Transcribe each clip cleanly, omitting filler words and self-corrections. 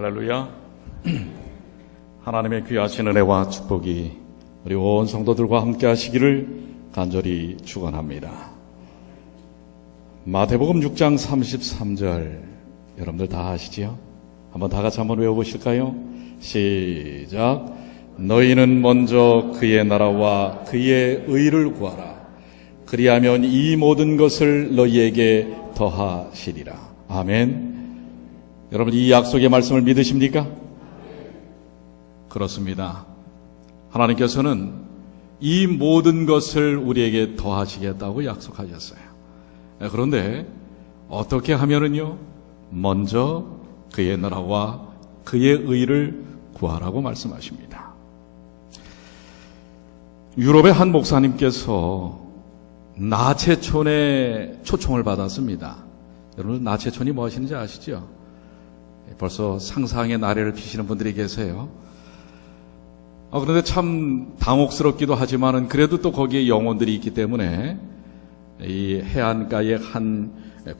할렐루야. 하나님의 귀하신 은혜와 축복이 우리 온 성도들과 함께 하시기를 간절히 축원합니다. 마태복음 6장 33절 여러분들 다 아시지요? 한번 다 같이 한번 외워보실까요? 시작. 너희는 먼저 그의 나라와 그의 의를 구하라. 그리하면 이 모든 것을 너희에게 더하시리라. 아멘. 여러분 이 약속의 말씀을 믿으십니까? 그렇습니다. 하나님께서는 이 모든 것을 우리에게 더하시겠다고 약속하셨어요. 그런데 어떻게 하면은요? 먼저 그의 나라와 그의 의를 구하라고 말씀하십니다. 유럽의 한 목사님께서 나체촌에 초청을 받았습니다. 여러분 나체촌이 무엇인지 아시죠? 벌써 상상의 나래를 피시는 분들이 계세요. 그런데 참 당혹스럽기도 하지만은 그래도 또 거기에 영혼들이 있기 때문에 이 해안가에 한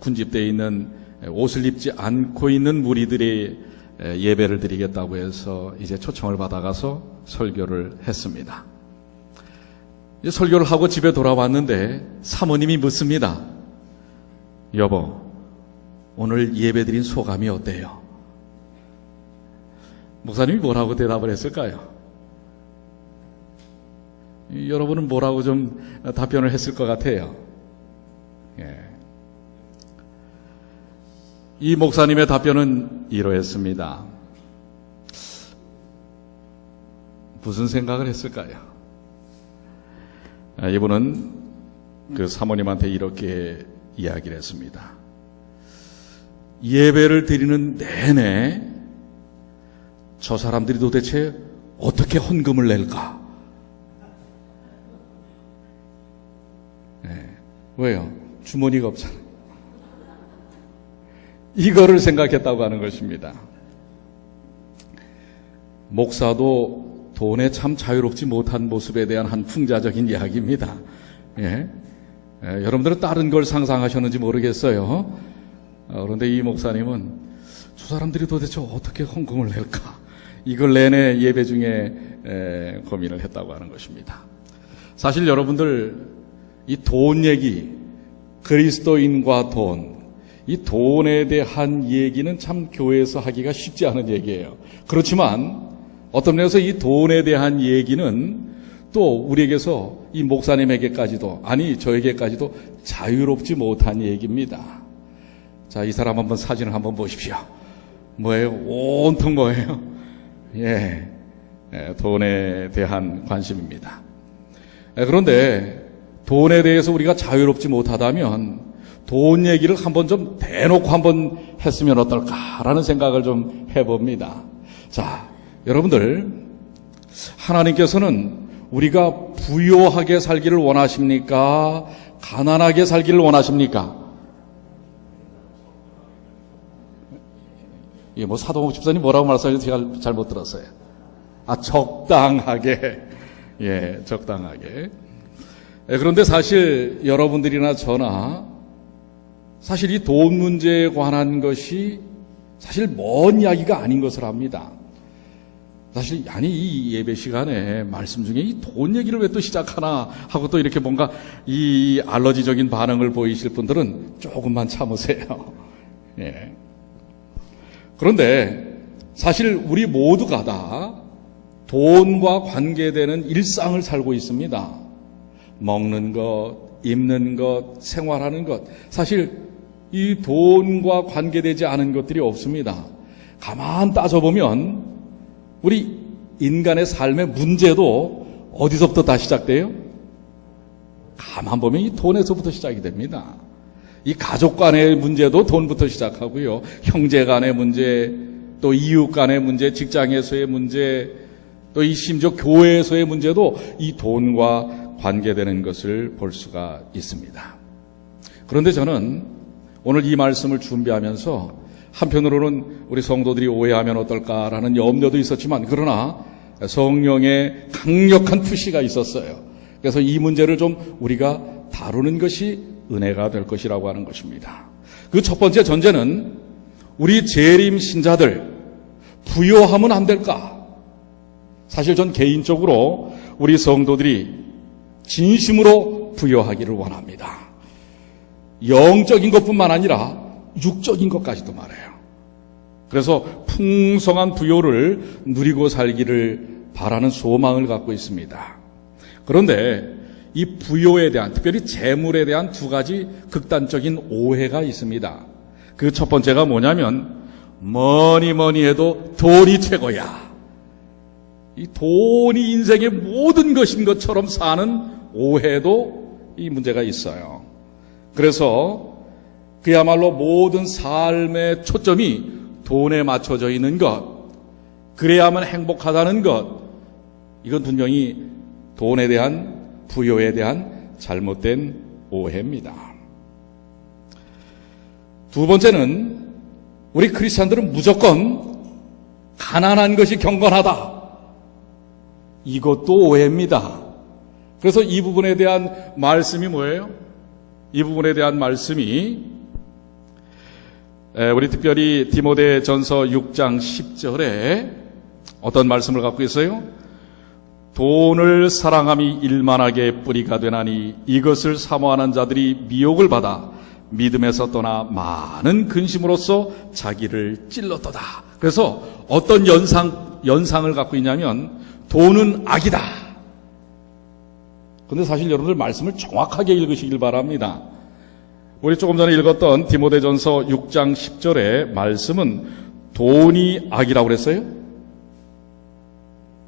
군집대에 있는 옷을 입지 않고 있는 무리들이 예배를 드리겠다고 해서 이제 초청을 받아가서 설교를 했습니다. 설교를 하고 집에 돌아왔는데 사모님이 묻습니다. 여보, 오늘 예배 드린 소감이 어때요? 목사님이 뭐라고 대답을 했을까요? 여러분은 뭐라고 좀 답변을 했을 것 같아요. 이 목사님의 답변은 이러했습니다. 무슨 생각을 했을까요? 이분은 그 사모님한테 이렇게 이야기를 했습니다. 예배를 드리는 내내 저 사람들이 도대체 어떻게 헌금을 낼까? 왜요? 주머니가 없잖아요. 이거를 생각했다고 하는 것입니다. 목사도 돈에 참 자유롭지 못한 모습에 대한 한 풍자적인 이야기입니다. 여러분들은 다른 걸 상상하셨는지 모르겠어요. 그런데 이 목사님은 저 사람들이 도대체 어떻게 헌금을 낼까? 이걸 내내 예배 중에 고민을 했다고 하는 것입니다. 사실 여러분들 이 돈 얘기, 그리스도인과 돈, 이 돈에 대한 얘기는 참 교회에서 하기가 쉽지 않은 얘기예요. 그렇지만 어떤 면에서 이 돈에 대한 얘기는 또 우리에게서 이 목사님에게까지도, 아니 저에게까지도 자유롭지 못한 얘기입니다. 자, 이 사람 한번 사진을 한번 보십시오. 뭐예요? 온통 뭐예요? 돈에 대한 관심입니다. 그런데 돈에 대해서 우리가 자유롭지 못하다면 돈 얘기를 한번 좀 대놓고 한번 했으면 어떨까라는 생각을 좀 해봅니다. 자, 여러분들 하나님께서는 우리가 부유하게 살기를 원하십니까? 가난하게 살기를 원하십니까? 뭐 사동욱 집사님 뭐라고 말씀하셨는지 제가 잘못 들었어요. 적당하게. 적당하게. 그런데 사실 여러분들이나 저나 사실 이 돈 문제에 관한 것이 사실 먼 이야기가 아닌 것을 압니다. 사실 이 예배 시간에 말씀 중에 이 돈 얘기를 왜 또 시작하나 하고 또 이렇게 뭔가 이 알러지적인 반응을 보이실 분들은 조금만 참으세요. 그런데 사실 우리 모두가 다 돈과 관계되는 일상을 살고 있습니다. 먹는 것, 입는 것, 생활하는 것, 사실 이 돈과 관계되지 않은 것들이 없습니다. 가만 따져보면 우리 인간의 삶의 문제도 어디서부터 다 시작돼요? 가만 보면 이 돈에서부터 시작이 됩니다. 이 가족 간의 문제도 돈부터 시작하고요. 형제 간의 문제, 또 이웃 간의 문제, 직장에서의 문제, 또 이 심지어 교회에서의 문제도 이 돈과 관계되는 것을 볼 수가 있습니다. 그런데 저는 오늘 이 말씀을 준비하면서 한편으로는 우리 성도들이 오해하면 어떨까라는 염려도 있었지만 그러나 성령의 강력한 푸시가 있었어요. 그래서 이 문제를 좀 우리가 다루는 것이 은혜가 될 것이라고 하는 것입니다. 그 첫 번째 전제는 우리 재림 신자들, 부요하면 안 될까? 사실 전 개인적으로 우리 성도들이 진심으로 부요하기를 원합니다. 영적인 것뿐만 아니라 육적인 것까지도 말해요. 그래서 풍성한 부요를 누리고 살기를 바라는 소망을 갖고 있습니다. 그런데 이 부요에 대한, 특별히 재물에 대한 두 가지 극단적인 오해가 있습니다. 그 첫 번째가 뭐냐면 뭐니 해도 돈이 최고야. 이 돈이 인생의 모든 것인 것처럼 사는 오해도 이 문제가 있어요. 그래서 그야말로 모든 삶의 초점이 돈에 맞춰져 있는 것, 그래야만 행복하다는 것, 이건 분명히 돈에 대한, 부요에 대한 잘못된 오해입니다. 두 번째는 우리 크리스찬들은 무조건 가난한 것이 경건하다. 이것도 오해입니다. 그래서 이 부분에 대한 말씀이 뭐예요? 이 부분에 대한 말씀이 우리 특별히 디모데전서 6장 10절에 어떤 말씀을 갖고 있어요? 돈을 사랑함이 일만하게 뿌리가 되나니 이것을 사모하는 자들이 미혹을 받아 믿음에서 떠나 많은 근심으로써 자기를 찔렀도다. 그래서 어떤 연상을 갖고 있냐면 돈은 악이다. 그런데 사실 여러분들 말씀을 정확하게 읽으시길 바랍니다. 우리 조금 전에 읽었던 디모데전서 6장 10절의 말씀은 돈이 악이라고 그랬어요?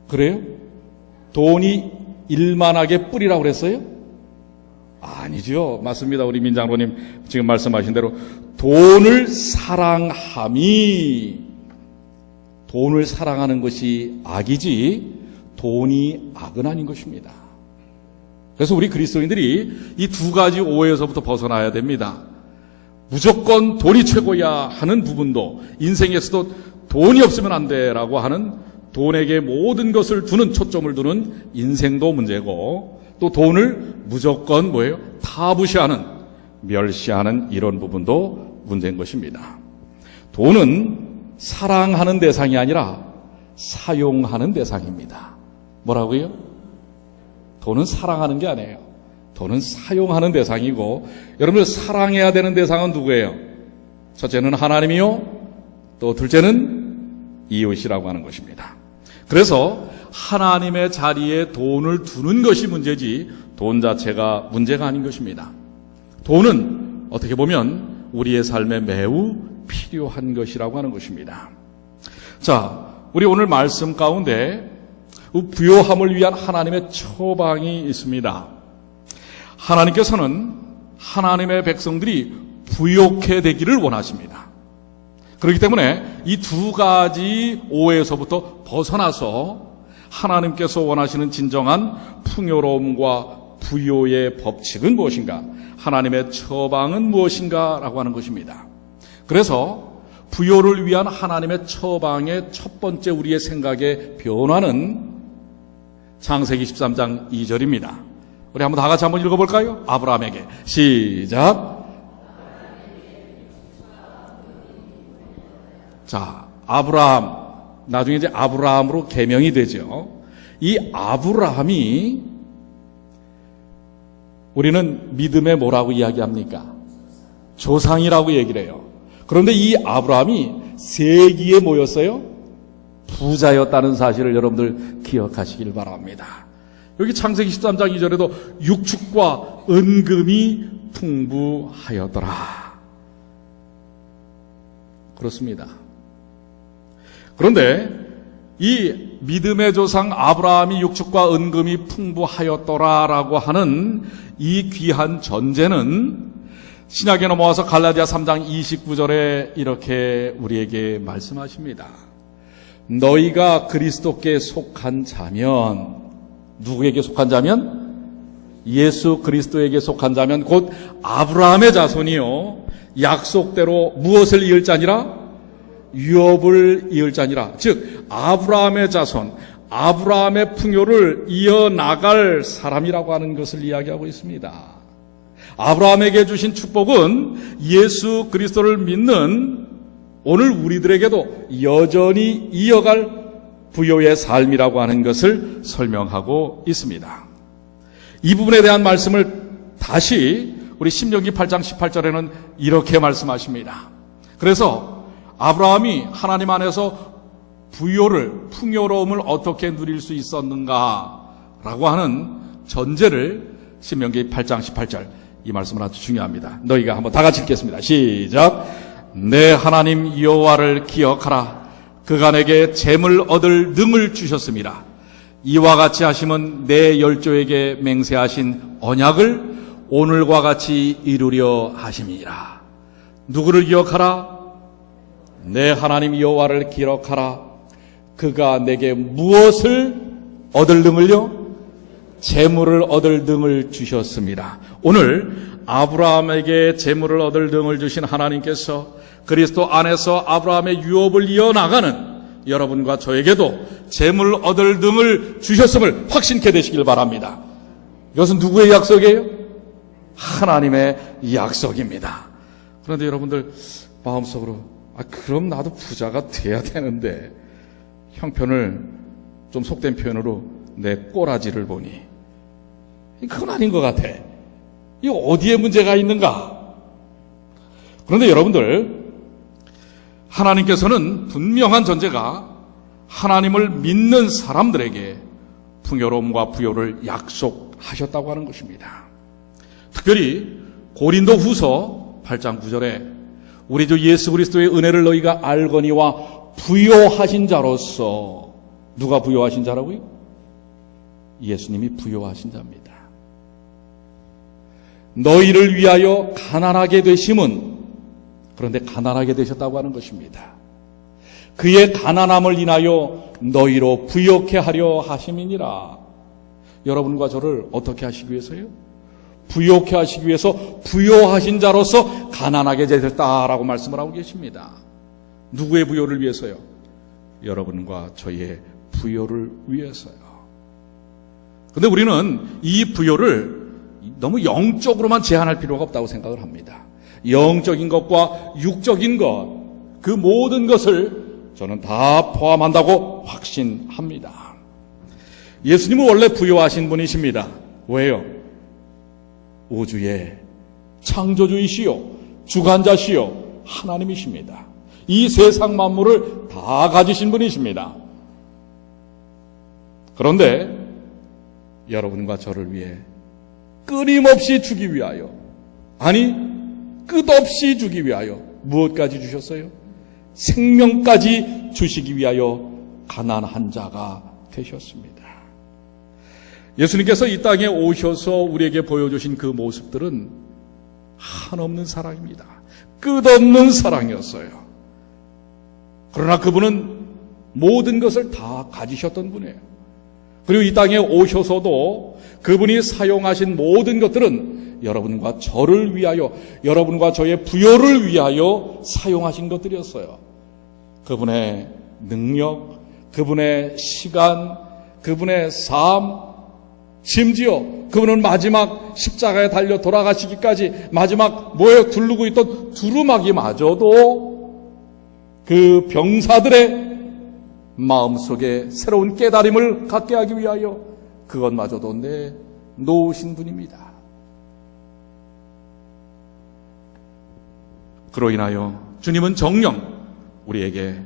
그래요? 돈이 일만하게 뿌리라고 그랬어요? 아니죠. 맞습니다. 우리 민장로님 지금 말씀하신 대로 돈을 사랑함이, 돈을 사랑하는 것이 악이지 돈이 악은 아닌 것입니다. 그래서 우리 그리스도인들이 이 두 가지 오해에서부터 벗어나야 됩니다. 무조건 돈이 최고야 하는 부분도, 인생에서도 돈이 없으면 안 돼라고 하는, 돈에게 모든 것을 두는, 초점을 두는 인생도 문제고, 또 돈을 무조건 뭐예요? 타부시하는, 멸시하는 이런 부분도 문제인 것입니다. 돈은 사랑하는 대상이 아니라 사용하는 대상입니다. 뭐라고요? 돈은 사랑하는 게 아니에요. 돈은 사용하는 대상이고, 여러분들 사랑해야 되는 대상은 누구예요? 첫째는 하나님이요, 또 둘째는 이웃이라고 하는 것입니다. 그래서 하나님의 자리에 돈을 두는 것이 문제지 돈 자체가 문제가 아닌 것입니다. 돈은 어떻게 보면 우리의 삶에 매우 필요한 것이라고 하는 것입니다. 자, 우리 오늘 말씀 가운데 부요함을 위한 하나님의 처방이 있습니다. 하나님께서는 하나님의 백성들이 부요케 되기를 원하십니다. 그렇기 때문에 이 두 가지 오해에서부터 벗어나서 하나님께서 원하시는 진정한 풍요로움과 부요의 법칙은 무엇인가, 하나님의 처방은 무엇인가라고 하는 것입니다. 그래서 부요를 위한 하나님의 처방의 첫 번째 우리의 생각의 변화는 창세기 13장 2절입니다. 우리 한번 다 같이 한번 읽어볼까요? 아브라함에게. 시작. 자, 아브라함, 나중에 이제 아브라함으로 개명이 되죠. 이 아브라함이 우리는 믿음의 뭐라고 이야기합니까? 조상이라고 얘기를 해요. 그런데 이 아브라함이 세기에 모였어요? 부자였다는 사실을 여러분들 기억하시길 바랍니다. 여기 창세기 13장 2절에도 육축과 은금이 풍부하였더라. 그렇습니다. 그런데 이 믿음의 조상 아브라함이 육축과 은금이 풍부하였더라라고 하는 이 귀한 전제는 신약에 넘어와서 갈라디아 3장 29절에 이렇게 우리에게 말씀하십니다. 너희가 그리스도께 속한 자면, 누구에게 속한 자면? 예수 그리스도에게 속한 자면 곧 아브라함의 자손이요, 약속대로 무엇을 이을 자니라? 유업을 이을 자니라. 즉 아브라함의 자손, 아브라함의 풍요를 이어나갈 사람이라고 하는 것을 이야기하고 있습니다. 아브라함에게 주신 축복은 예수 그리스도를 믿는 오늘 우리들에게도 여전히 이어갈 부요의 삶이라고 하는 것을 설명하고 있습니다. 이 부분에 대한 말씀을 다시 우리 신명기 8장 18절에는 이렇게 말씀하십니다. 그래서 아브라함이 하나님 안에서 부요를, 풍요로움을 어떻게 누릴 수 있었는가라고 하는 전제를 신명기 8장 18절, 이 말씀은 아주 중요합니다. 너희가 한번 다 같이 읽겠습니다. 시작. 내 하나님 여호와를 기억하라. 그가 내게 재물 얻을 능을 주셨습니다. 이와 같이 하심은 내 열조에게 맹세하신 언약을 오늘과 같이 이루려 하심이라. 누구를 기억하라? 내 하나님 여호와를 기억하라. 그가 내게 무엇을 얻을 능을요? 재물을 얻을 능을 주셨습니다. 오늘 아브라함에게 재물을 얻을 능을 주신 하나님께서 그리스도 안에서 아브라함의 유업을 이어나가는 여러분과 저에게도 재물 얻을 능을 주셨음을 확신케 되시길 바랍니다. 이것은 누구의 약속이에요? 하나님의 약속입니다. 그런데 여러분들 마음속으로 그럼 나도 부자가 돼야 되는데, 형편을 좀 속된 표현으로 내 꼬라지를 보니 그건 아닌 것 같아. 이거 어디에 문제가 있는가? 그런데 여러분들, 하나님께서는 분명한 전제가 하나님을 믿는 사람들에게 풍요로움과 부요를 약속하셨다고 하는 것입니다. 특별히 고린도 후서 8장 9절에 우리 주 예수 그리스도의 은혜를 너희가 알거니와 부요하신 자로서, 누가 부요하신 자라고요? 예수님이 부요하신 자입니다. 너희를 위하여 가난하게 되심은, 그런데 가난하게 되셨다고 하는 것입니다. 그의 가난함을 인하여 너희로 부요케 하려 하심이니라. 여러분과 저를 어떻게 하시기 위해서요? 부요케 하시기 위해서 부요하신 자로서 가난하게 되셨다라고 말씀을 하고 계십니다. 누구의 부요를 위해서요? 여러분과 저의 부요를 위해서요. 그런데 우리는 이 부요를 너무 영적으로만 제한할 필요가 없다고 생각을 합니다. 영적인 것과 육적인 것, 그 모든 것을 저는 다 포함한다고 확신합니다. 예수님은 원래 부요하신 분이십니다. 왜요? 우주의 창조주이시요 주관자시요 하나님이십니다. 이 세상 만물을 다 가지신 분이십니다. 그런데 여러분과 저를 위해 끊임없이 주기 위하여, 아니 끝없이 주기 위하여 무엇까지 주셨어요? 생명까지 주시기 위하여 가난한 자가 되셨습니다. 예수님께서 이 땅에 오셔서 우리에게 보여주신 그 모습들은 한없는 사랑입니다. 끝없는 사랑이었어요. 그러나 그분은 모든 것을 다 가지셨던 분이에요. 그리고 이 땅에 오셔서도 그분이 사용하신 모든 것들은 여러분과 저를 위하여, 여러분과 저의 부요를 위하여 사용하신 것들이었어요. 그분의 능력, 그분의 시간, 그분의 삶, 심지어 그분은 마지막 십자가에 달려 돌아가시기까지 마지막 모여 두르고 있던 두루마기마저도 그 병사들의 마음속에 새로운 깨달음을 갖게 하기 위하여 그것마저도 내놓으신 분입니다. 그로 인하여 주님은 정녕 우리에게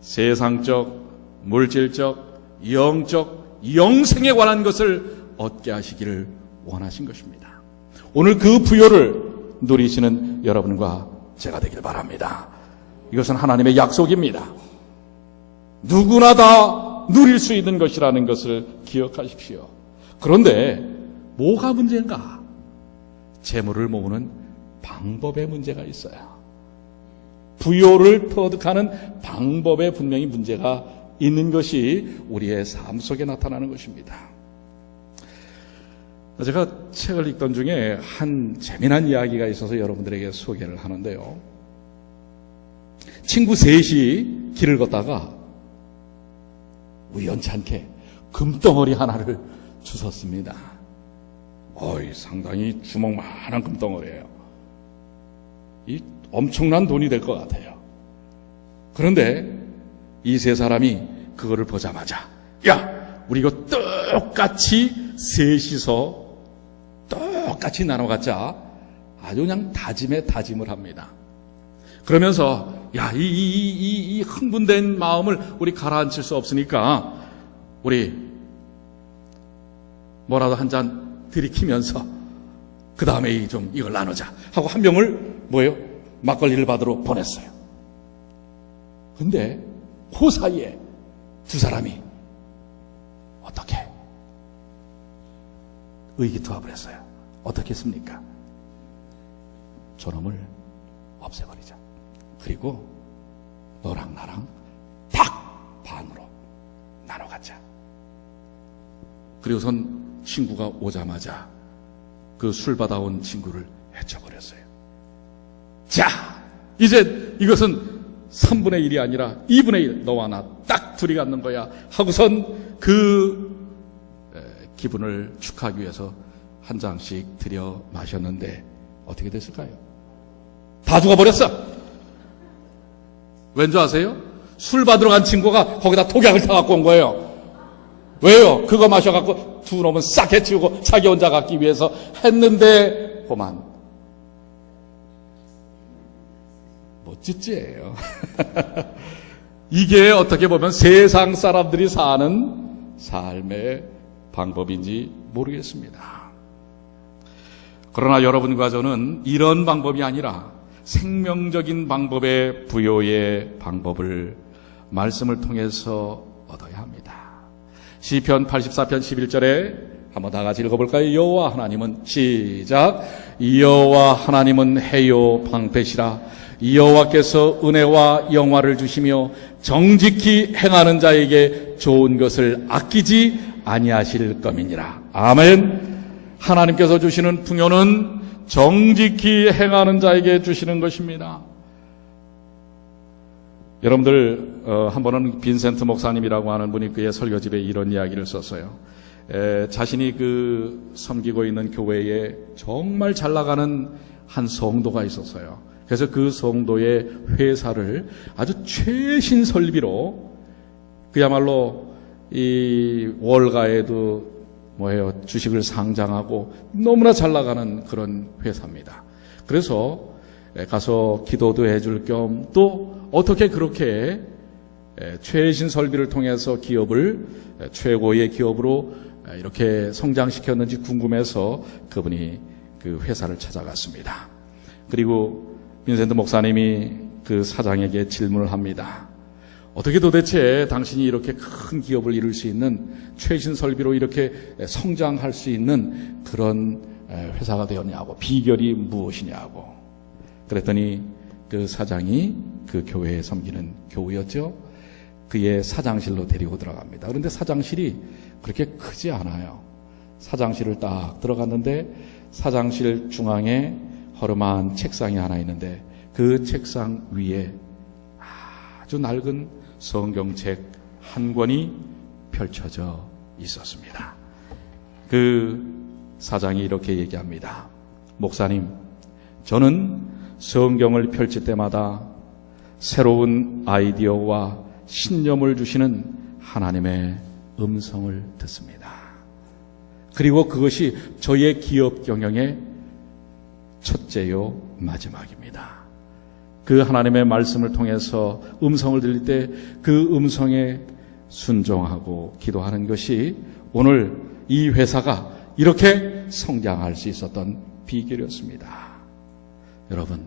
세상적, 물질적, 영적, 영생에 관한 것을 얻게 하시기를 원하신 것입니다. 오늘 그 부요를 누리시는 여러분과 제가 되길 바랍니다. 이것은 하나님의 약속입니다. 누구나 다 누릴 수 있는 것이라는 것을 기억하십시오. 그런데 뭐가 문제인가? 재물을 모으는 방법에 문제가 있어요. 부요를 터득하는 방법에 분명히 문제가 있는 것이 우리의 삶 속에 나타나는 것입니다. 제가 책을 읽던 중에 한 재미난 이야기가 있어서 여러분들에게 소개를 하는데요. 친구 셋이 길을 걷다가 우연찮게 금덩어리 하나를 주웠습니다. 상당히 주먹만한 금덩어리예요. 이 엄청난 돈이 될 것 같아요. 그런데 이 세 사람이 그거를 보자마자, 야, 우리 이거 똑같이 셋이서 똑같이 나눠 갖자. 아주 그냥 다짐에 다짐을 합니다. 그러면서, 야, 이 흥분된 마음을 우리 가라앉힐 수 없으니까, 우리 뭐라도 한 잔 들이키면서, 그 다음에 좀 이걸 나누자. 하고 한 명을 막걸리를 받으러 보냈어요. 근데 그 사이에 두 사람이 어떻게 의기투합을 했어요. 어떻게 했습니까? 저놈을 없애버리자. 그리고 너랑 나랑 딱 반으로 나눠 갖자. 그리고선 친구가 오자마자 그 술 받아온 친구를 해쳐버렸어요. 자, 이제 이것은 3분의 1이 아니라 2분의 1, 너와 나 딱 둘이 갖는 거야 하고선 그 기분을 축하하기 위해서 한 잔씩 들여 마셨는데 어떻게 됐을까요? 다 죽어버렸어. 왠지 아세요? 술 받으러 간 친구가 거기다 독약을 타갖고 온 거예요. 왜요? 그거 마셔갖고 두 놈은 싹 해치우고 자기 혼자 갖기 위해서 했는데 그만 멋지지예요. 이게 어떻게 보면 세상 사람들이 사는 삶의 방법인지 모르겠습니다. 그러나 여러분과 저는 이런 방법이 아니라 생명적인 방법의 부요의 방법을 말씀을 통해서 얻어야 합니다. 시편 84편 11절에 한번 다 같이 읽어볼까요? 여호와 하나님은 시작. 여호와 하나님은 해요 방패시라. 여호와께서 은혜와 영화를 주시며 정직히 행하는 자에게 좋은 것을 아끼지 아니하실 것이니라. 아멘. 하나님께서 주시는 풍요는 정직히 행하는 자에게 주시는 것입니다. 여러분들 한 번은 빈센트 목사님이라고 하는 분이 그의 설교집에 이런 이야기를 썼어요. 자신이 섬기고 있는 교회에 정말 잘 나가는 한 성도가 있었어요. 그래서 그 성도의 회사를 아주 최신 설비로 그야말로 이 월가에도 주식을 상장하고 너무나 잘 나가는 그런 회사입니다. 그래서 가서 기도도 해줄 겸 또 어떻게 그렇게 최신 설비를 통해서 기업을 최고의 기업으로 이렇게 성장시켰는지 궁금해서 그분이 그 회사를 찾아갔습니다. 그리고 빈센트 목사님이 그 사장에게 질문을 합니다. 어떻게 도대체 당신이 이렇게 큰 기업을 이룰 수 있는 최신 설비로 이렇게 성장할 수 있는 그런 회사가 되었냐고, 비결이 무엇이냐고. 그랬더니 그 사장이 그 교회에 섬기는 교우였죠. 그의 사장실로 데리고 들어갑니다. 그런데 사장실이 그렇게 크지 않아요. 사장실을 딱 들어갔는데 사장실 중앙에 허름한 책상이 하나 있는데 그 책상 위에 아주 낡은 성경책 한 권이 펼쳐져 있었습니다. 그 사장이 이렇게 얘기합니다. 목사님, 저는 성경을 펼칠 때마다 새로운 아이디어와 신념을 주시는 하나님의 음성을 듣습니다. 그리고 그것이 저의 기업 경영의 첫째요 마지막입니다. 그 하나님의 말씀을 통해서 음성을 들릴 때 그 음성에 순종하고 기도하는 것이 오늘 이 회사가 이렇게 성장할 수 있었던 비결이었습니다. 여러분,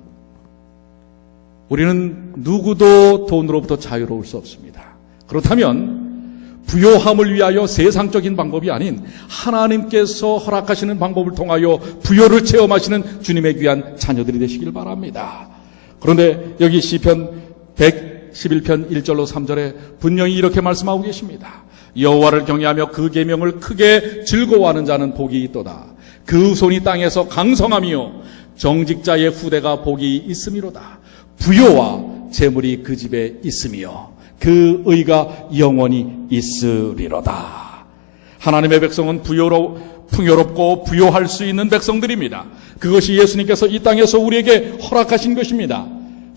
우리는 누구도 돈으로부터 자유로울 수 없습니다. 그렇다면 부요함을 위하여 세상적인 방법이 아닌 하나님께서 허락하시는 방법을 통하여 부요를 체험하시는 주님의 귀한 자녀들이 되시길 바랍니다. 그런데 여기 시편 111편 1절로 3절에 분명히 이렇게 말씀하고 계십니다. 여호와를 경외하며 그 계명을 크게 즐거워하는 자는 복이 있도다. 그 손이 땅에서 강성하며 정직자의 후대가 복이 있음이로다. 부요와 재물이 그 집에 있으며 그 의가 영원히 있으리로다. 하나님의 백성은 풍요롭고 부요할 수 있는 백성들입니다. 그것이 예수님께서 이 땅에서 우리에게 허락하신 것입니다.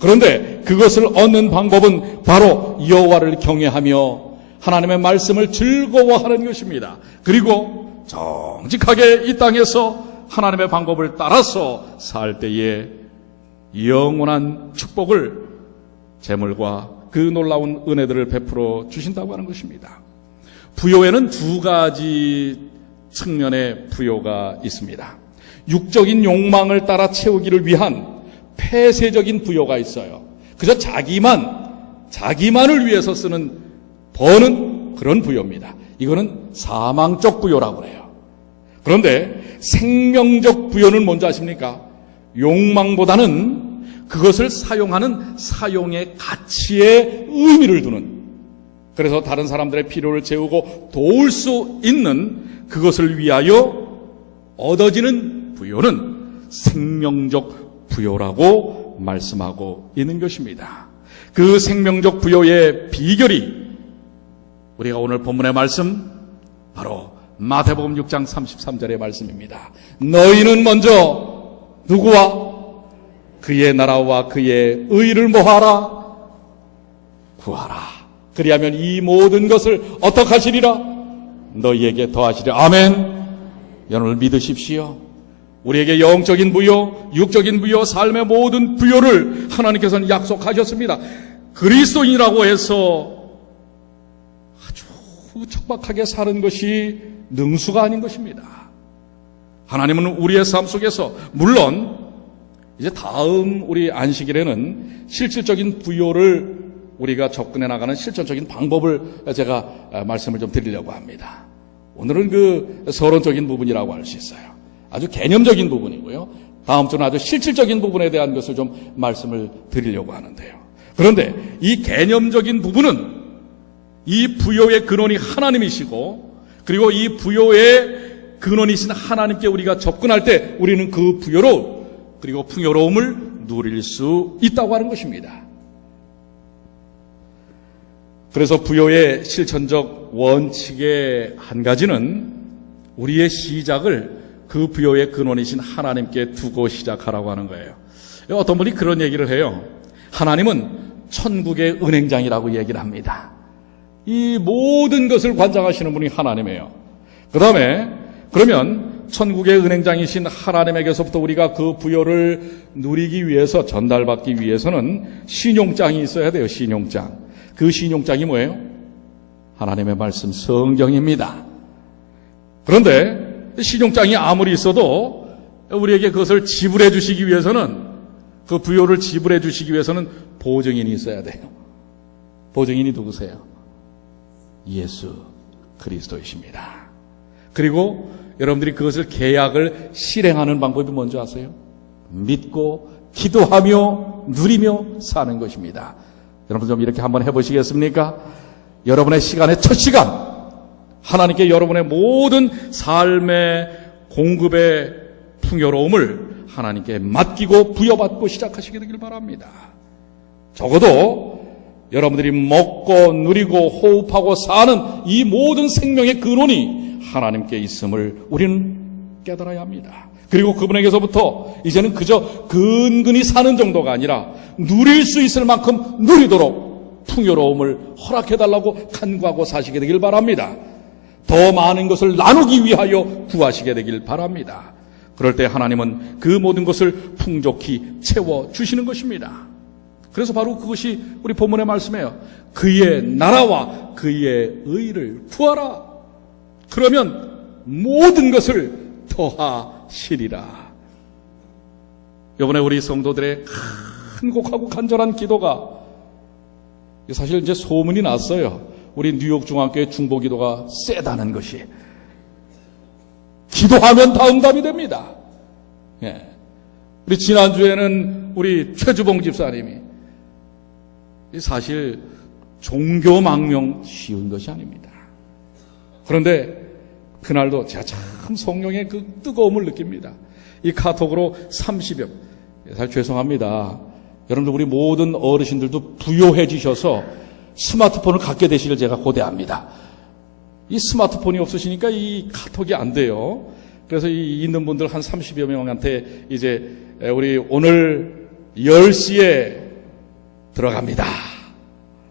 그런데 그것을 얻는 방법은 바로 여호와를 경외하며 하나님의 말씀을 즐거워하는 것입니다. 그리고 정직하게 이 땅에서 하나님의 방법을 따라서 살 때에 영원한 축복을, 재물과 그 놀라운 은혜들을 베풀어 주신다고 하는 것입니다. 부요에는 두 가지 측면의 부요가 있습니다. 육적인 욕망을 따라 채우기를 위한 폐쇄적인 부요가 있어요. 그저 자기만을 위해서 버는 그런 부요입니다. 이거는 사망적 부요라고 해요. 그런데 생명적 부요는 뭔지 아십니까? 욕망보다는 그것을 사용하는 사용의 가치에 의미를 두는, 그래서 다른 사람들의 필요를 채우고 도울 수 있는 그것을 위하여 얻어지는 부요는 생명적 부요라고 말씀하고 있는 것입니다. 그 생명적 부요의 비결이 우리가 오늘 본문의 말씀, 바로 마태복음 6장 33절의 말씀입니다. 너희는 먼저 누구와? 그의 나라와 그의 의를 뭐하라? 구하라. 그리하면 이 모든 것을 어떻게 하시리라? 너희에게 더하시리라. 아멘. 여러분을 믿으십시오. 우리에게 영적인 부요, 육적인 부요, 삶의 모든 부요를 하나님께서는 약속하셨습니다. 그리스도인이라고 해서 아주 척박하게 사는 것이 능수가 아닌 것입니다. 하나님은 우리의 삶 속에서, 물론 이제 다음 우리 안식일에는 실질적인 부요를 우리가 접근해 나가는 실천적인 방법을 제가 말씀을 좀 드리려고 합니다. 오늘은 그 서론적인 부분이라고 할 수 있어요. 아주 개념적인 부분이고요. 다음 주는 아주 실질적인 부분에 대한 것을 좀 말씀을 드리려고 하는데요. 그런데 이 개념적인 부분은 이 부요의 근원이 하나님이시고, 그리고 이 부요의 근원이신 하나님께 우리가 접근할 때 우리는 그 부요로, 그리고 풍요로움을 누릴 수 있다고 하는 것입니다. 그래서 부요의 실천적 원칙의 한 가지는 우리의 시작을 그 부요의 근원이신 하나님께 두고 시작하라고 하는 거예요. 어떤 분이 그런 얘기를 해요. 하나님은 천국의 은행장이라고 얘기를 합니다. 이 모든 것을 관장하시는 분이 하나님이에요. 그러면 천국의 은행장이신 하나님에게서부터 우리가 그 부요를 누리기 위해서, 전달받기 위해서는 신용장이 있어야 돼요. 신용장. 그 신용장이 뭐예요? 하나님의 말씀, 성경입니다. 그런데 신용장이 아무리 있어도 우리에게 그것을 지불해 주시기 위해서는, 그 부요를 지불해 주시기 위해서는 보증인이 있어야 돼요. 보증인이 누구세요? 예수 그리스도이십니다. 그리고 여러분들이 그것을, 계약을 실행하는 방법이 뭔지 아세요? 믿고 기도하며 누리며 사는 것입니다. 여러분 좀 이렇게 한번 해보시겠습니까? 여러분의 시간의 첫 시간, 하나님께 여러분의 모든 삶의 공급의 풍요로움을 하나님께 맡기고 부여받고 시작하시게 되길 바랍니다. 적어도 여러분들이 먹고 누리고 호흡하고 사는 이 모든 생명의 근원이 하나님께 있음을 우리는 깨달아야 합니다. 그리고 그분에게서부터 이제는 그저 근근히 사는 정도가 아니라 누릴 수 있을 만큼 누리도록 풍요로움을 허락해달라고 간구하고 사시게 되길 바랍니다. 더 많은 것을 나누기 위하여 구하시게 되길 바랍니다. 그럴 때 하나님은 그 모든 것을 풍족히 채워주시는 것입니다. 그래서 바로 그것이 우리 본문의 말씀이에요. 그의 나라와 그의 의를 구하라. 그러면 모든 것을 더하시리라. 이번에 우리 성도들의 간곡하고 간절한 기도가, 사실 이제 소문이 났어요. 우리 뉴욕 중앙교회 중보기도가 세다는 것이. 기도하면 다 응답이 됩니다. 예. 우리 지난주에는 우리 최주봉 집사님이, 사실 종교 망명 쉬운 것이 아닙니다. 그런데 그날도 제가 참 성령의 그 뜨거움을 느낍니다. 이 카톡으로 30여, 사실 죄송합니다. 여러분들 우리 모든 어르신들도 부요해지셔서 스마트폰을 갖게 되시길 제가 고대합니다. 이 스마트폰이 없으시니까 이 카톡이 안 돼요. 그래서 이 있는 분들 한 30여 명한테 이제 우리 오늘 10시에 들어갑니다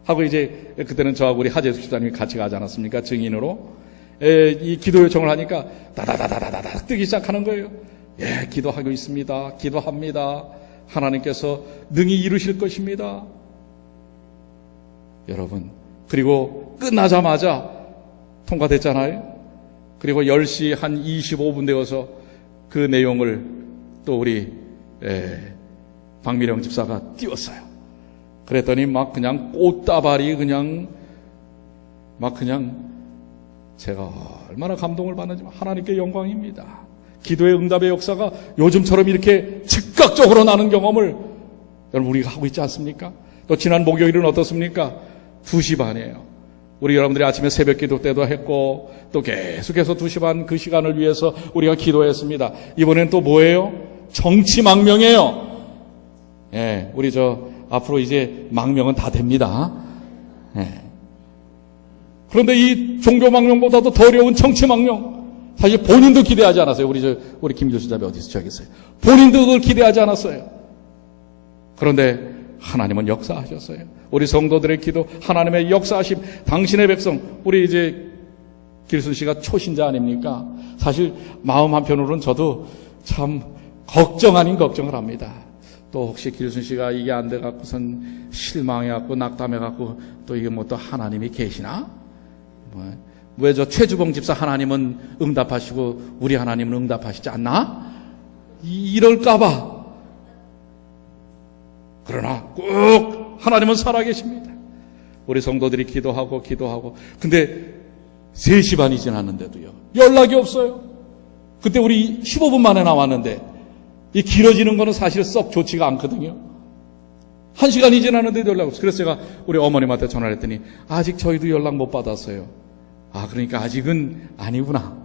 하고 이제 그때는 저하고 우리 하재숙 집사님이 같이 가지 않았습니까? 증인으로. 이 기도 요청을 하니까 다다다다다다 뜨기 시작하는 거예요. 예, 기도하고 있습니다. 기도합니다. 하나님께서 능히 이루실 것입니다. 여러분, 그리고 끝나자마자 통과됐잖아요. 그리고 10시 한 25분 되어서 그 내용을 또 우리 박미령 집사가 띄웠어요. 그랬더니 막 그냥 꽃다발이 그냥 제가 얼마나 감동을 받는지 하나님께 영광입니다. 기도의 응답의 역사가 요즘처럼 이렇게 즉각적으로 나는 경험을 여러분 우리가 하고 있지 않습니까? 또 지난 목요일은 어떻습니까? 2시 반이에요. 우리 여러분들이 아침에 새벽 기도 때도 했고 또 계속해서 2시 반 그 시간을 위해서 우리가 기도했습니다. 이번엔 또 뭐예요? 정치망명이에요. 예, 우리 앞으로 이제 망명은 다 됩니다. 예. 그런데 이 종교망명보다도 더 어려운 정치망명. 사실 본인도 기대하지 않았어요. 우리 김길수 자매 어디서 저기 있어요. 본인도 그걸 기대하지 않았어요. 그런데 하나님은 역사하셨어요. 우리 성도들의 기도, 하나님의 역사하심, 당신의 백성, 우리 이제 길순 씨가 초신자 아닙니까? 사실 마음 한편으로는 저도 참 걱정 아닌 걱정을 합니다. 또 혹시 길순 씨가 이게 안 돼 갖고선 실망해 갖고 낙담해 갖고 또 이게 뭐 또 하나님이 계시나? 왜 저 최주봉 집사 하나님은 응답하시고 우리 하나님은 응답하시지 않나? 이럴까봐. 그러나 꼭 하나님은 살아계십니다. 우리 성도들이 기도하고 근데 3시 반이 지났는데도요 연락이 없어요. 그때 우리 15분 만에 나왔는데 이 길어지는 거는 사실 썩 좋지가 않거든요. 1시간이 지났는데도 연락 없어요. 그래서 제가 우리 어머님한테 전화를 했더니 아직 저희도 연락 못 받았어요. 아, 그러니까 아직은 아니구나.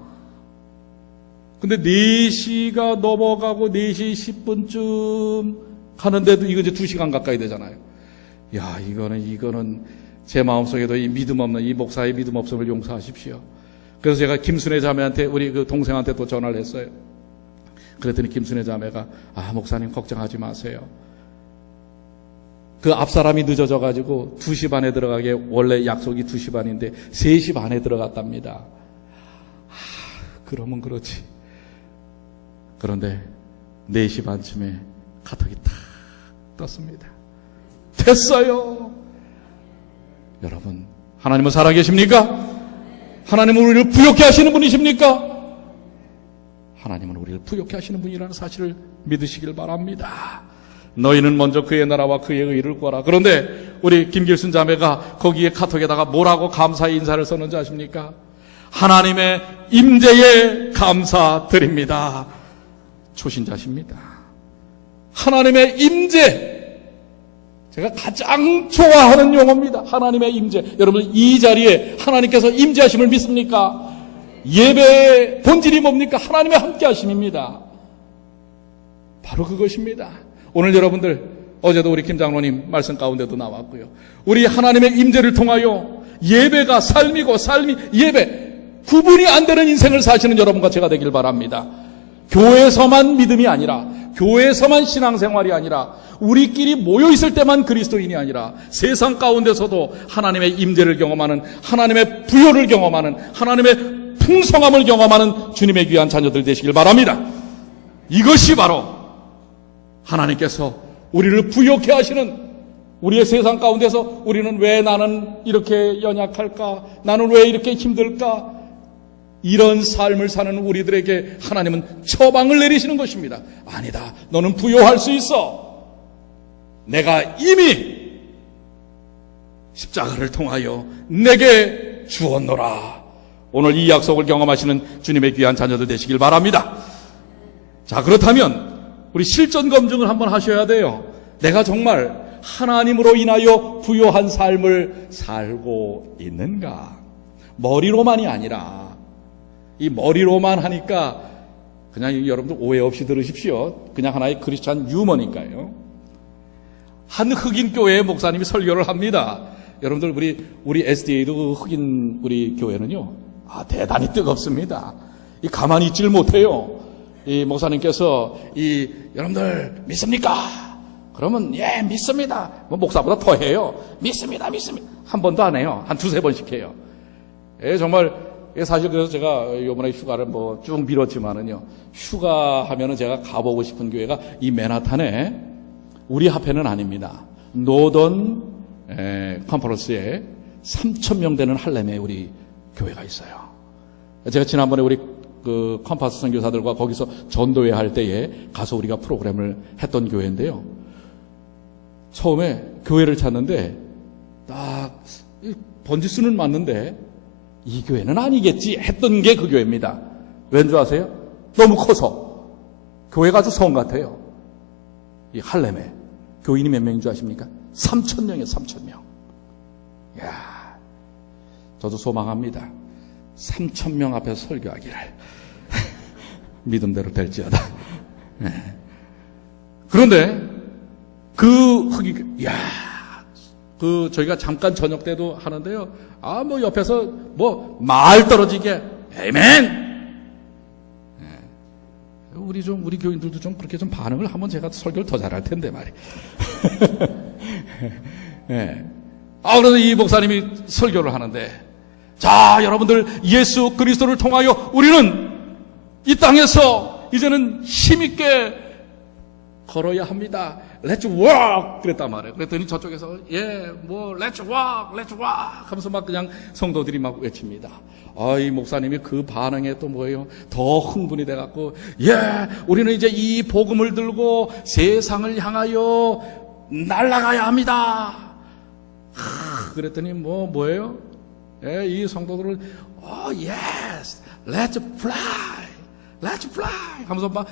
근데 4시가 넘어가고 4시 10분쯤 가는데도 이거 이제 2시간 가까이 되잖아요. 야, 이거는 제 마음속에도 이 믿음 없는, 이 목사의 믿음 없음을 용서하십시오. 그래서 제가 김순애 자매한테, 우리 그 동생한테 또 전화를 했어요. 그랬더니 김순애 자매가, 목사님 걱정하지 마세요. 그 앞사람이 늦어져가지고 2시 반에 들어가게, 원래 약속이 2시 반인데 3시 반에 들어갔답니다. 그러면 그렇지. 그런데 4시 반쯤에 카톡이 탁 떴습니다. 됐어요. 여러분, 하나님은 살아계십니까? 하나님은 우리를 부욕해 하시는 분이십니까? 하나님은 우리를 부욕해 하시는 분이라는 사실을 믿으시길 바랍니다. 너희는 먼저 그의 나라와 그의 의를 구하라. 그런데 우리 김길순 자매가 거기에 카톡에다가 뭐라고 감사의 인사를 썼는지 아십니까? 하나님의 임재에 감사드립니다. 초신자십니다. 하나님의 임재, 제가 가장 좋아하는 용어입니다. 하나님의 임재. 여러분, 이 자리에 하나님께서 임재하심을 믿습니까? 예배의 본질이 뭡니까? 하나님의 함께하심입니다. 바로 그것입니다. 오늘 여러분들, 어제도 우리 김 장로님 말씀 가운데도 나왔고요. 우리 하나님의 임재를 통하여 예배가 삶이고 삶이 예배, 구분이 안 되는 인생을 사시는 여러분과 제가 되길 바랍니다. 교회에서만 믿음이 아니라, 교회에서만 신앙생활이 아니라, 우리끼리 모여있을 때만 그리스도인이 아니라 세상 가운데서도 하나님의 임재를 경험하는, 하나님의 부요를 경험하는, 하나님의 풍성함을 경험하는 주님의 귀한 자녀들 되시길 바랍니다. 이것이 바로 하나님께서 우리를 부욕해 하시는, 우리의 세상 가운데서 우리는 왜 나는 이렇게 연약할까? 나는 왜 이렇게 힘들까? 이런 삶을 사는 우리들에게 하나님은 처방을 내리시는 것입니다. 아니다. 너는 부요할 수 있어. 내가 이미 십자가를 통하여 내게 주었노라. 오늘 이 약속을 경험하시는 주님의 귀한 자녀들 되시길 바랍니다. 자, 그렇다면 우리 실전 검증을 한번 하셔야 돼요. 내가 정말 하나님으로 인하여 부요한 삶을 살고 있는가? 머리로만이 아니라, 이 머리로만 하니까 그냥 여러분들 오해 없이 들으십시오. 그냥 하나의 크리스찬 유머니까요. 한 흑인 교회의 목사님이 설교를 합니다. 여러분들 우리 SDA도 흑인 우리 교회는요, 대단히 뜨겁습니다. 이 가만히 있질 못해요. 이 목사님께서 여러분들 믿습니까? 그러면 예 믿습니다. 뭐 목사보다 더 해요. 믿습니다. 한 번도 안 해요. 한 두세 번씩 해요. 예, 정말 사실 그래서 제가 이번에 휴가를 뭐 쭉 미뤘지만은요. 휴가 하면은 제가 가보고 싶은 교회가 이 맨하탄에 우리 합회는 아닙니다. 노던 컨퍼런스에 3,000명 되는 할렘에 우리 교회가 있어요. 제가 지난번에 우리 그 컴파스 선교사들과 거기서 전도회 할 때에 가서 우리가 프로그램을 했던 교회인데요. 처음에 교회를 찾는데 딱 번지수는 맞는데 이 교회는 아니겠지 했던 게 그 교회입니다. 왠 줄 아세요? 너무 커서 교회가 아주 성 같아요. 이 할렘에 교인이 몇 명인 줄 아십니까? 3,000명이에요. 3,000명. 이야, 저도 소망합니다. 3,000명 앞에서 설교하기를 믿음대로 될지어다. 네. 그런데 그 흑이, 저희가 잠깐 저녁 때도 하는데요. 뭐 옆에서 말 떨어지게 아멘. 우리 교인들도 좀 그렇게 좀 반응을 하면 제가 설교를 더 잘할 텐데 말이. 네. 그래서 이 목사님이 설교를 하는데, 자, 여러분들 예수 그리스도를 통하여 우리는 이 땅에서 이제는 힘있게 걸어야 합니다. Let's walk! 그랬단 말이에요. 그랬더니 저쪽에서 Let's walk 하면서 막 그냥 성도들이 막 외칩니다. 이 목사님이 그 반응에 또 뭐예요? 더 흥분이 돼갖고, 우리는 이제 이 복음을 들고 세상을 향하여 날아가야 합니다. 그랬더니 뭐예요? 이 성도들을 yes, let's fly 하면서 막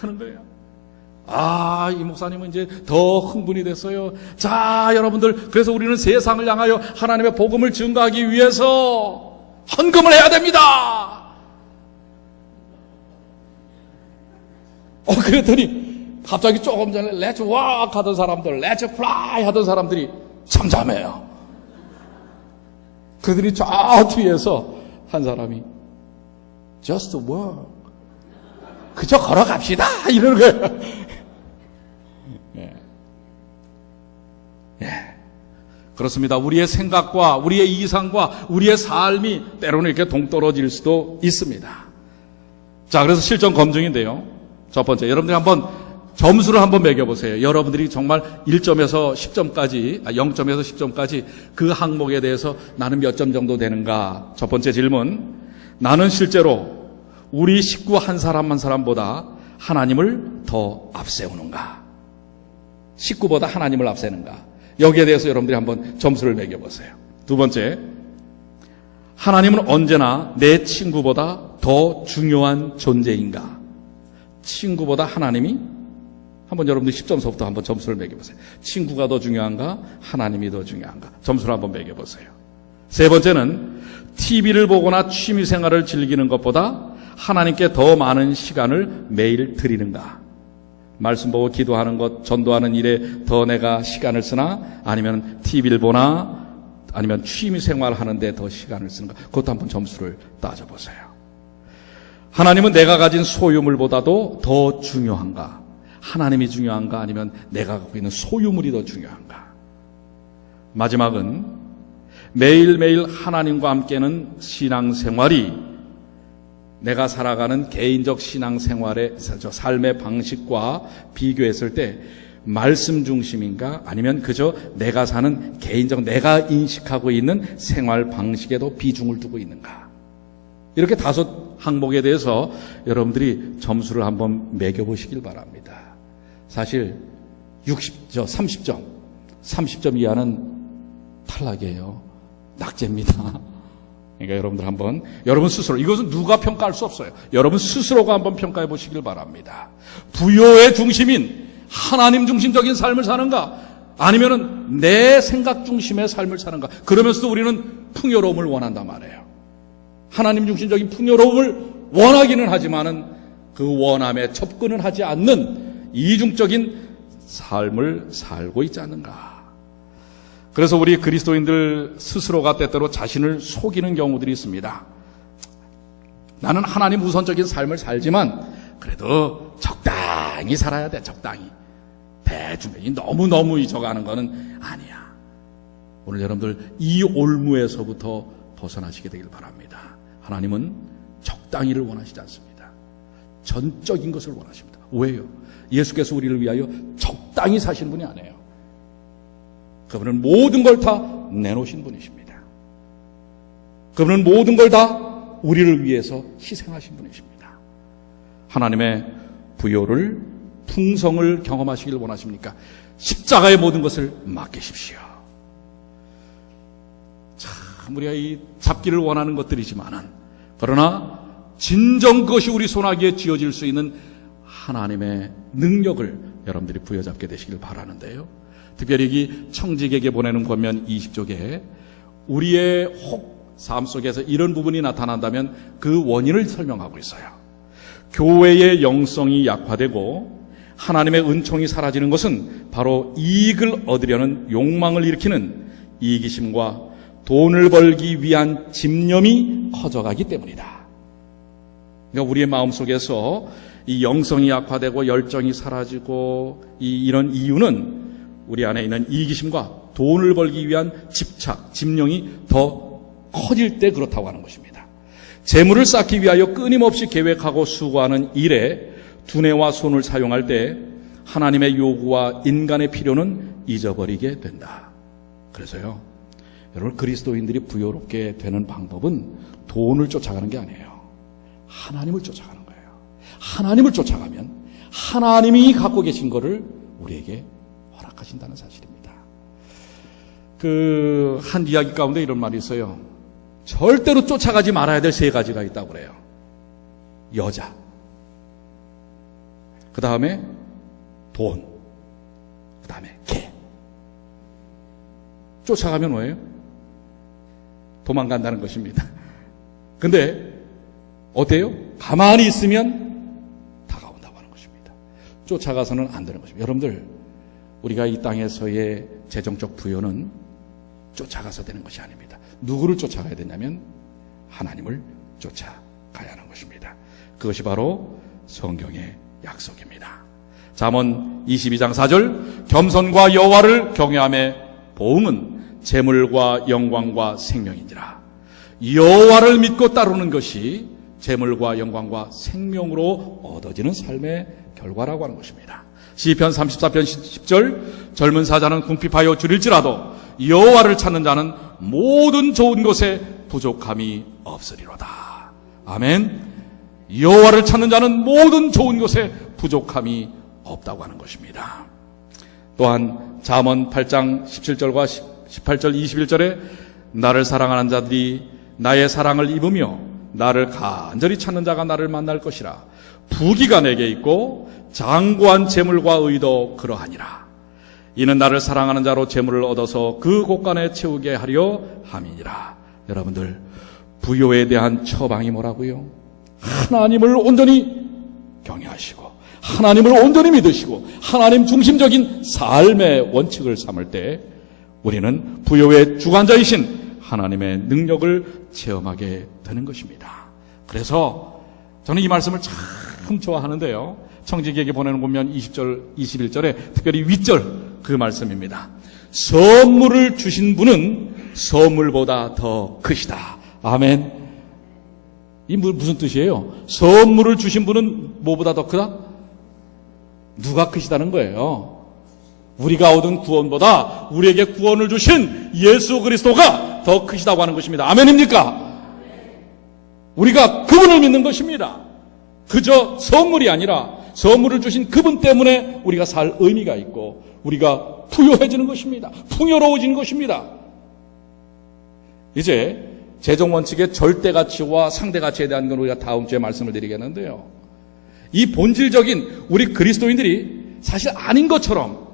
하는 거예요. 이 목사님은 이제 더 흥분이 됐어요. 자, 여러분들, 그래서 우리는 세상을 향하여 하나님의 복음을 증거하기 위해서 헌금을 해야 됩니다. 그랬더니 갑자기 조금 전에 Let's walk 하던 사람들, Let's fly 하던 사람들이 잠잠해요. 그들이 저 뒤에서 한 사람이 Just walk, 그저 걸어갑시다 이러는 거예요. 그렇습니다. 우리의 생각과 우리의 이상과 우리의 삶이 때로는 이렇게 동떨어질 수도 있습니다. 자, 그래서 실전 검증인데요. 첫 번째, 여러분들이 한번 점수를 한번 매겨보세요. 여러분들이 정말 1점에서 10점까지, 0점에서 10점까지 그 항목에 대해서 나는 몇 점 정도 되는가? 첫 번째 질문, 나는 실제로 우리 식구 한 사람 한 사람보다 하나님을 더 앞세우는가? 식구보다 하나님을 앞세우는가? 여기에 대해서 여러분들이 한번 점수를 매겨보세요. 두 번째, 하나님은 언제나 내 친구보다 더 중요한 존재인가? 친구보다 하나님이, 한번 여러분들 10점서부터 한번 점수를 매겨보세요. 친구가 더 중요한가? 하나님이 더 중요한가? 점수를 한번 매겨보세요. 세 번째는 TV를 보거나 취미생활을 즐기는 것보다 하나님께 더 많은 시간을 매일 드리는가? 말씀 보고 기도하는 것, 전도하는 일에 더 내가 시간을 쓰나? 아니면 TV를 보나? 아니면 취미생활 하는데 더 시간을 쓰는가? 그것도 한번 점수를 따져보세요. 하나님은 내가 가진 소유물보다도 더 중요한가? 하나님이 중요한가? 아니면 내가 갖고 있는 소유물이 더 중요한가? 마지막은 매일매일 하나님과 함께는 신앙생활이 내가 살아가는 개인적 신앙생활의 삶의 방식과 비교했을 때 말씀 중심인가? 아니면 그저 내가 사는 개인적 내가 인식하고 있는 생활 방식에도 비중을 두고 있는가? 이렇게 5 항목에 대해서 여러분들이 점수를 한번 매겨보시길 바랍니다. 사실 30점 이하는 탈락이에요. 낙제입니다. 그러니까 여러분들 한번, 여러분 스스로, 이것은 누가 평가할 수 없어요. 여러분 스스로가 한번 평가해 보시길 바랍니다. 부요의 중심인 하나님 중심적인 삶을 사는가? 아니면은 내 생각 중심의 삶을 사는가? 그러면서도 우리는 풍요로움을 원한단 말이에요. 하나님 중심적인 풍요로움을 원하기는 하지만은 그 원함에 접근을 하지 않는 이중적인 삶을 살고 있지 않는가? 그래서 우리 그리스도인들 스스로가 때때로 자신을 속이는 경우들이 있습니다. 나는 하나님 우선적인 삶을 살지만 그래도 적당히 살아야 돼. 적당히. 대충 너무 저가는 거는 아니야. 오늘 여러분들 이 올무에서부터 벗어나시게 되길 바랍니다. 하나님은 적당히를 원하시지 않습니다. 전적인 것을 원하십니다. 왜요? 예수께서 우리를 위하여 적당히 사신 분이 아니에요. 그분은 모든 걸 다 내놓으신 분이십니다. 그분은 모든 걸 다 우리를 위해서 희생하신 분이십니다. 하나님의 부요를, 풍성을 경험하시길 원하십니까? 십자가의 모든 것을 맡기십시오. 참 우리가 이 잡기를 원하는 것들이지만은, 그러나 진정 그것이 우리 손아귀에 쥐어질 수 있는 하나님의 능력을 여러분들이 부여잡게 되시길 바라는데요. 특별히 이 청지기에게 보내는 권면 20쪽에 우리의 혹 삶 속에서 이런 부분이 나타난다면 그 원인을 설명하고 있어요. 교회의 영성이 약화되고 하나님의 은총이 사라지는 것은 바로 이익을 얻으려는 욕망을 일으키는 이기심과 돈을 벌기 위한 집념이 커져가기 때문이다. 그러니까 우리의 마음속에서 이 영성이 약화되고 열정이 사라지고 이런 이유는 우리 안에 있는 이기심과 돈을 벌기 위한 집착, 집념이 더 커질 때 그렇다고 하는 것입니다. 재물을 쌓기 위하여 끊임없이 계획하고 수고하는 일에 두뇌와 손을 사용할 때 하나님의 요구와 인간의 필요는 잊어버리게 된다. 그래서요, 여러분, 그리스도인들이 부요롭게 되는 방법은 돈을 쫓아가는 게 아니에요. 하나님을 쫓아가는 거예요. 하나님을 쫓아가면 하나님이 갖고 계신 것을 우리에게 허락하신다는 사실입니다. 한 이야기 가운데 이런 말이 있어요. 절대로 쫓아가지 말아야 될 세 가지가 있다고 그래요. 여자, 그 다음에 돈, 그 다음에 개. 쫓아가면 뭐예요? 도망간다는 것입니다. 근데 어때요? 가만히 있으면 다가온다고 하는 것입니다. 쫓아가서는 안 되는 것입니다. 여러분들, 우리가 이 땅에서의 재정적 부여는 쫓아가서 되는 것이 아닙니다. 누구를 쫓아가야 되냐면 하나님을 쫓아가야 하는 것입니다. 그것이 바로 성경의 약속입니다. 잠언 22장 4절, 겸손과 여호와를 경외함의 보응은 재물과 영광과 생명이니라. 여호와를 믿고 따르는 것이 재물과 영광과 생명으로 얻어지는 삶의 결과라고 하는 것입니다. 시편 34편 10절, 젊은 사자는 궁핍하여 줄일지라도 여호와를 찾는 자는 모든 좋은 것에 부족함이 없으리로다. 아멘. 여호와를 찾는 자는 모든 좋은 것에 부족함이 없다고 하는 것입니다. 또한 잠언 8장 17절과 18절 21절에 나를 사랑하는 자들이 나의 사랑을 입으며 나를 간절히 찾는 자가 나를 만날 것이라. 부귀가 내게 있고 장구한 재물과 의도 그러하니라. 이는 나를 사랑하는 자로 재물을 얻어서 그 곳간에 채우게 하려 함이니라. 여러분들, 부요에 대한 처방이 뭐라고요? 하나님을 온전히 경외하시고 하나님을 온전히 믿으시고 하나님 중심적인 삶의 원칙을 삼을 때 우리는 부요의 주관자이신 하나님의 능력을 체험하게 되는 것입니다. 그래서 저는 이 말씀을 참 좋아하는데요. 청지기에게 보내는 권면 20절, 21절에 특별히 윗절 그 말씀입니다. 선물을 주신 분은 선물보다 더 크시다. 아멘. 이 무슨 뜻이에요? 선물을 주신 분은 뭐보다 더 크다? 누가 크시다는 거예요? 우리가 얻은 구원보다 우리에게 구원을 주신 예수 그리스도가 더 크시다고 하는 것입니다. 아멘입니까? 우리가 그분을 믿는 것입니다. 그저 선물이 아니라 선물을 주신 그분 때문에 우리가 살 의미가 있고 우리가 부유해지는 것입니다. 풍요로워지는 것입니다. 이제 재정원칙의 절대가치와 상대가치에 대한 건 우리가 다음 주에 말씀을 드리겠는데요. 이 본질적인 우리 그리스도인들이 사실 아닌 것처럼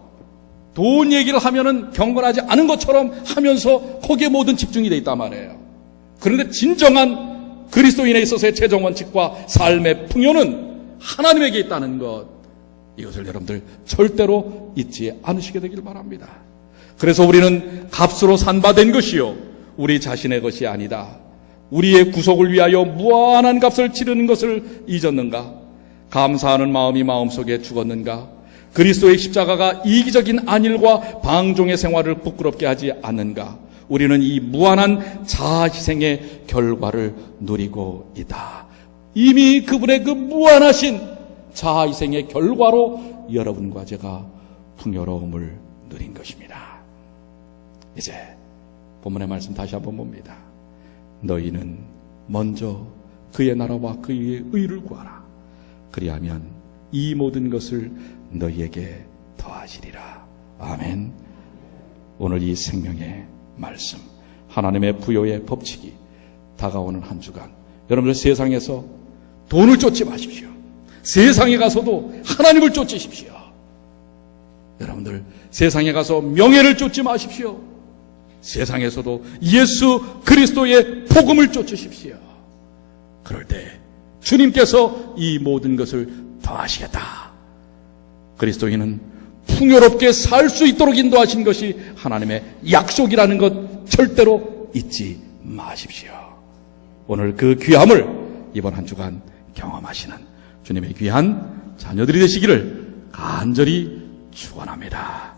돈 얘기를 하면은 경건하지 않은 것처럼 하면서 거기에 모든 집중이 돼 있단 말이에요. 그런데 진정한 그리스도인에 있어서의 재정원칙과 삶의 풍요는 하나님에게 있다는 것, 이것을 여러분들 절대로 잊지 않으시게 되길 바랍니다. 그래서 우리는 값으로 산바된 것이요 우리 자신의 것이 아니다. 우리의 구속을 위하여 무한한 값을 치르는 것을 잊었는가? 감사하는 마음이 마음속에 죽었는가? 그리스도의 십자가가 이기적인 안일과 방종의 생활을 부끄럽게 하지 않는가? 우리는 이 무한한 자아희생의 결과를 누리고 있다. 이미 그분의 그 무한하신 자아희생의 결과로 여러분과 제가 풍요로움을 누린 것입니다. 이제 본문의 말씀 다시 한번 봅니다. 너희는 먼저 그의 나라와 그의 의를 구하라. 그리하면 이 모든 것을 너희에게 더하시리라. 아멘. 오늘 이 생명의 말씀, 하나님의 부요의 법칙이 다가오는 한 주간, 여러분들 세상에서 돈을 쫓지 마십시오. 세상에 가서도 하나님을 쫓으십시오. 여러분들 세상에 가서 명예를 쫓지 마십시오. 세상에서도 예수 그리스도의 복음을 쫓으십시오. 그럴 때 주님께서 이 모든 것을 더하시겠다. 그리스도인은 풍요롭게 살 수 있도록 인도하신 것이 하나님의 약속이라는 것 절대로 잊지 마십시오. 오늘 그 귀함을 이번 한 주간 경험하시는 주님의 귀한 자녀들이 되시기를 간절히 축원합니다.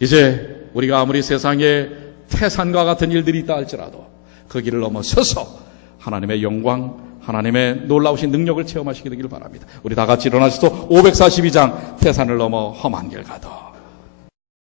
이제 우리가 아무리 세상에 태산과 같은 일들이 있다 할지라도 그 길을 넘어서서 하나님의 영광, 하나님의 놀라우신 능력을 체험하시게 되기를 바랍니다. 우리 다 같이 일어나셔서 542장 태산을 넘어 험한 길 가도